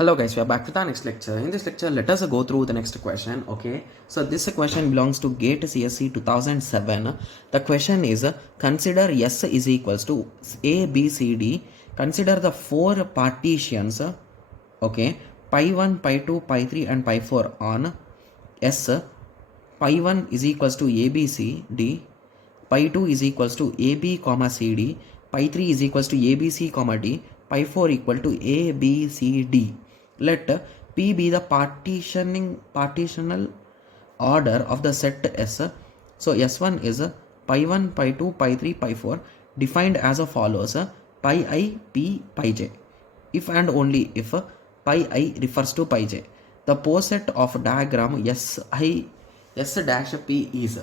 Hello guys, we are back with our next lecture. In this lecture, let us go through the next question. Okay, so this question belongs to GATE CSE 2007. The question is, consider S is equals to A, B, C, D. Consider the four partitions, okay, pi 1, pi 2, pi 3 and pi 4 on S. Pi 1 is equals to A, B, C, D. Pi 2 is equals to AB, comma CD. Pi 3 is equals to ABC, comma D. Pi 4 equal to A, B, C, D. Let P be the partitional order of the set S. So S1 is pi 1, pi 2, pi 3, pi 4 defined as follows: pi I, P, pi J. If and only if pi I refers to pi J, the poset of diagram S dash P is.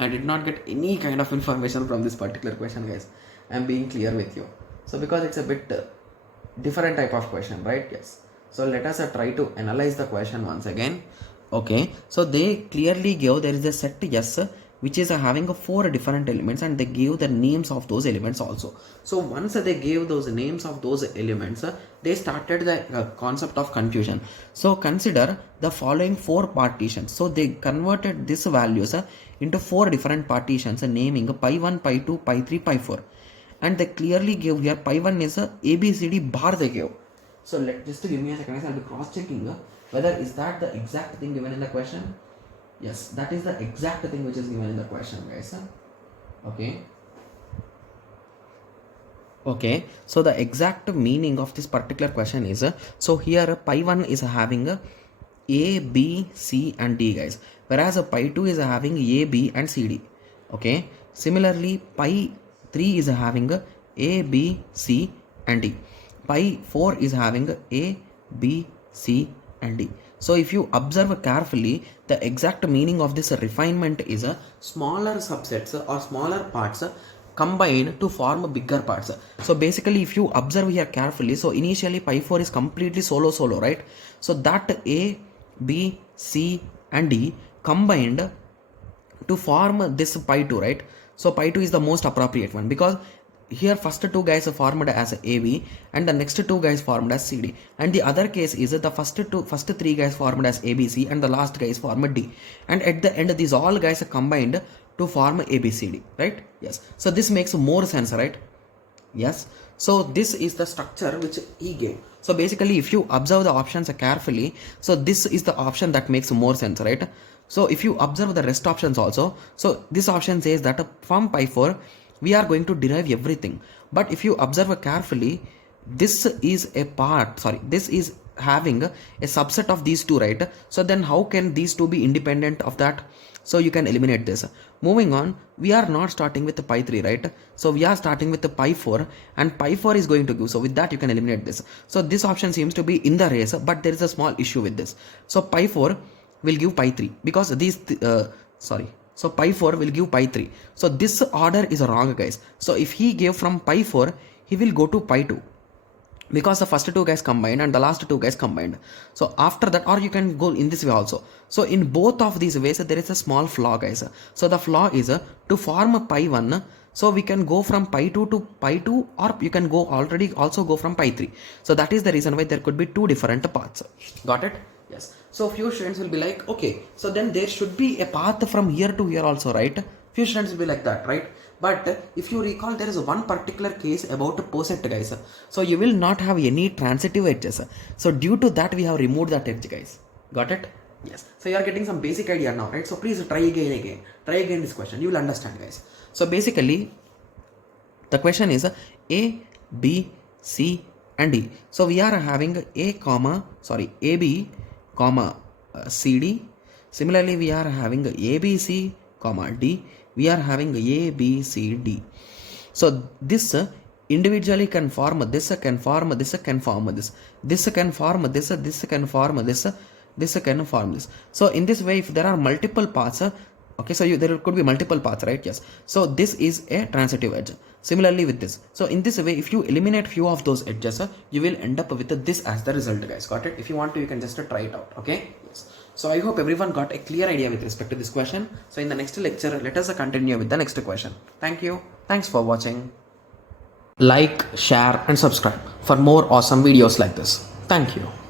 I did not get any kind of information from this particular question, guys. I am being clear with you. So because it's a bit different type of question, right? Yes. So let us try to analyze the question once again. Okay. So they clearly give there is a set S which is having four different elements, and they give the names of those elements also. So once they gave those names of those elements, they started the concept of confusion. So consider the following four partitions. So they converted these values into four different partitions, naming pi 1, pi 2, pi 3, pi 4. And they clearly give here pi 1 is a ABCD bar they give. So just to give me a second, I'll be cross checking whether is that the exact thing given in the question. Yes, that is the exact thing which is given in the question, guys. Okay, so the exact meaning of this particular question is, so here pi 1 is having A, B, C and D, guys, whereas pi 2 is having A, B and C, D. Okay, similarly pi 3 is having A, B, C and D. Pi 4 is having A, B, C and D. So if you observe carefully, the exact meaning of this refinement is smaller subsets or smaller parts combined to form bigger parts. So basically if you observe here carefully, so initially pi 4 is completely solo, right? So that A, B, C and D combined to form this pi 2, right? So pi 2 is the most appropriate one, because here first two guys are formed as AB and the next two guys formed as CD, and the other case is the first three guys formed as ABC and the last guy is formed D, and at the end these all guys are combined to form ABCD, right? Yes. So this makes more sense, right? Yes. So this is the structure which he gave. So basically if you observe the options carefully, so this is the option that makes more sense, right? So if you observe the rest options also, so this option says that from pi 4 we are going to derive everything. But if you observe carefully, this is this is having a subset of these two, right? So then how can these two be independent of that? So you can eliminate this. Moving on, we are not starting with the pi 3, right? So we are starting with the pi 4, and pi 4 is going to give. So with that you can eliminate this. So this option seems to be in the race, but there is a small issue with this. So pi 4 will give pi 3 because these so pi 4 will give pi 3. So this order is wrong, guys. So if he gave from pi 4, he will go to pi 2, because the first two guys combined and the last two guys combined. So after that, or you can go in this way also. So in both of these ways there is a small flaw, guys. So the flaw is to form pi 1, so we can go from pi 2 to pi 2, or you can go also go from pi 3. So that is the reason why there could be two different paths. Got it? Yes. So few students will be like, okay, so then there should be a path from here to here also, right? Few students will be like that, right? But if you recall, there is one particular case about poset, guys. So you will not have any transitive edges. So due to that, we have removed that edge, guys. Got it? Yes. So you are getting some basic idea now, right? So please try again. Try again this question. You will understand, guys. So basically, the question is A, B, C and D. So we are having AB, CD. Similarly, we are having ABC, D. We are having A, B, C, D. So this individually can form this, can form this, can form this. This can form this, this can form this, this can form this. So in this way, if there are multiple paths, okay, so there could be multiple paths, right? Yes. So this is a transitive edge. Similarly with this. So in this way, if you eliminate few of those edges, you will end up with this as the result, guys. Got it? If you want to, you can just try it out. Okay. Yes. So I hope everyone got a clear idea with respect to this question. So in the next lecture, let us continue with the next question. Thank you. Thanks for watching. Like, share and subscribe for more awesome videos like this. Thank you. Thank you.